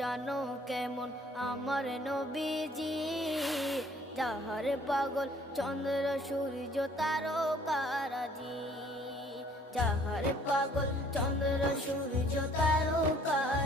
জানো কেমন আমার নবীজি, যাহার পাগল চন্দ্র সূর্য তারকারাজি, যাহার পাগল চন্দ্র সূর্য তারকারাজি।